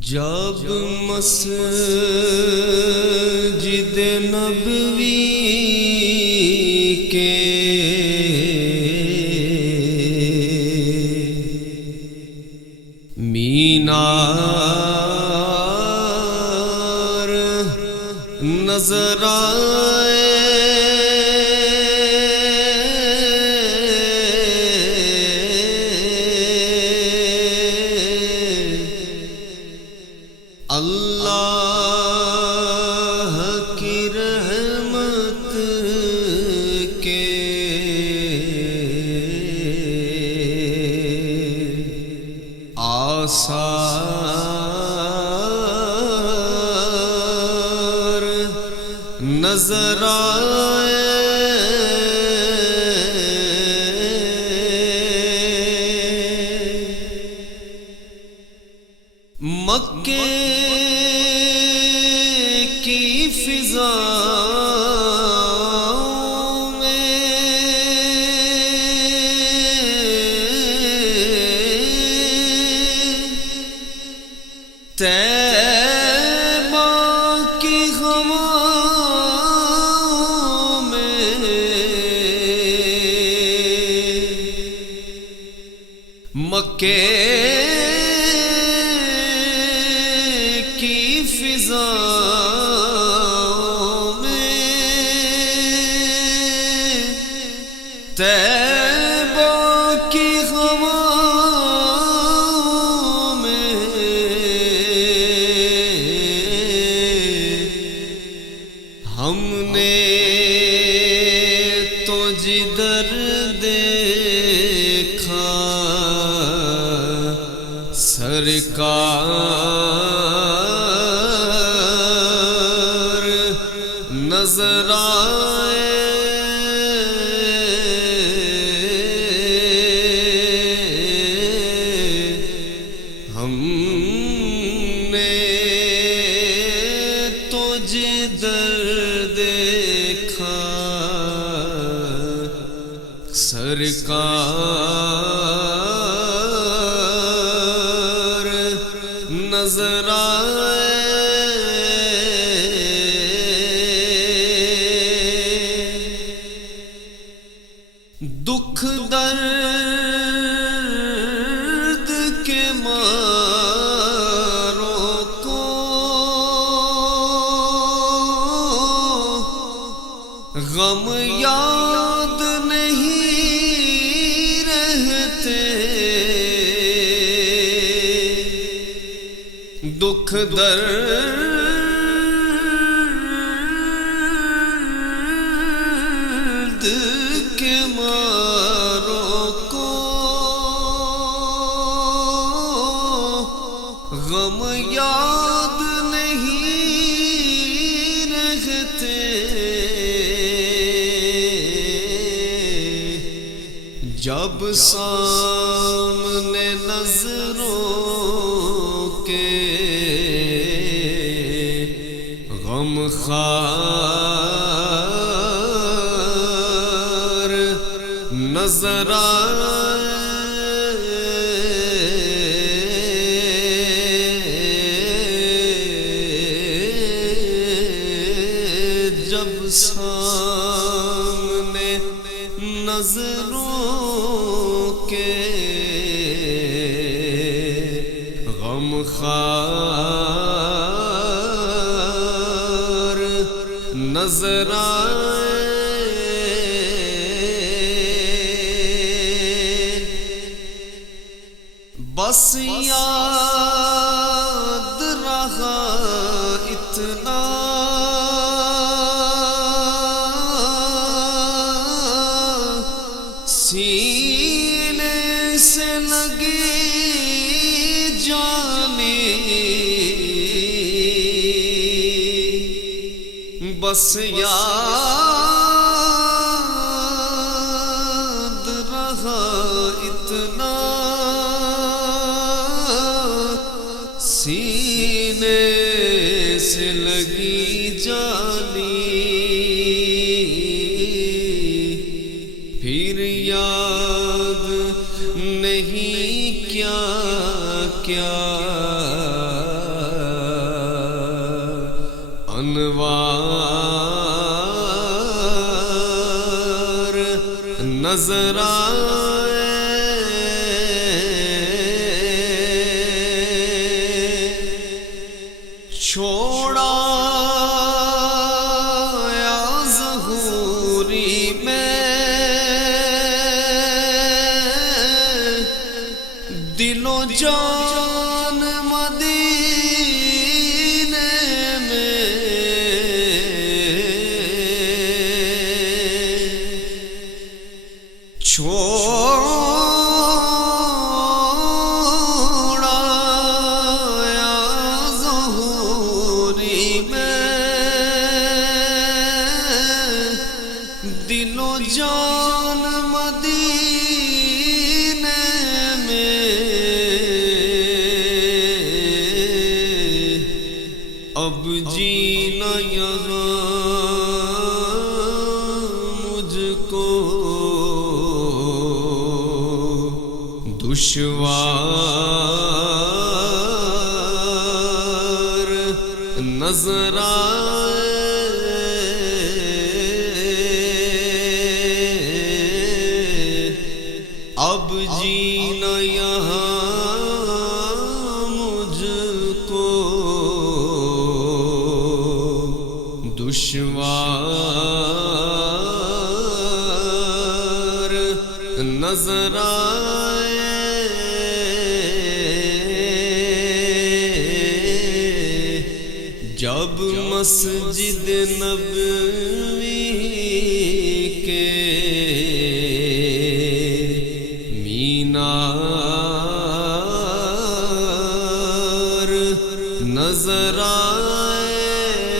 جب مسجد نبوی کے مینار نظر آئے اللہ کی رحمت کے آثار نظر آئے مکے کی فضا میں طیبہ کی ہوا میں مکے کی فضا میں طیبہ کی ہوا میں ہم نے تو جدھر دیکھا سرکار نظر آئے ہم نے تو جدھر دیکھا سرکار نظر آئے دکھ درد کے ماروں کو غم یاد نہیں رہتے دکھ درد کے ماروں کو غم یاد نہیں رہتے جب سامنے نظروں کے غم خوار نظر آئے جب سامنے نظروں کے غم خوار نظر آئے بس یاد رہا اتنا سینے سے لگی جانی بس یاد رہا اتنا سینے سے لگی جانی پھر یاد نہیں کیا کیا نظر آئے چھوڑا یا ظہوری میں دل و جان مدینے میں چھوڑا یا ظہوری میں دل و جان مدینے میں اب جینا یہاں مجھ کو دشوار نظر آئے اب جینا یہاں مجھ کو دشوار نظر آئے جب مسجد نبوی کے مینار نظر آئے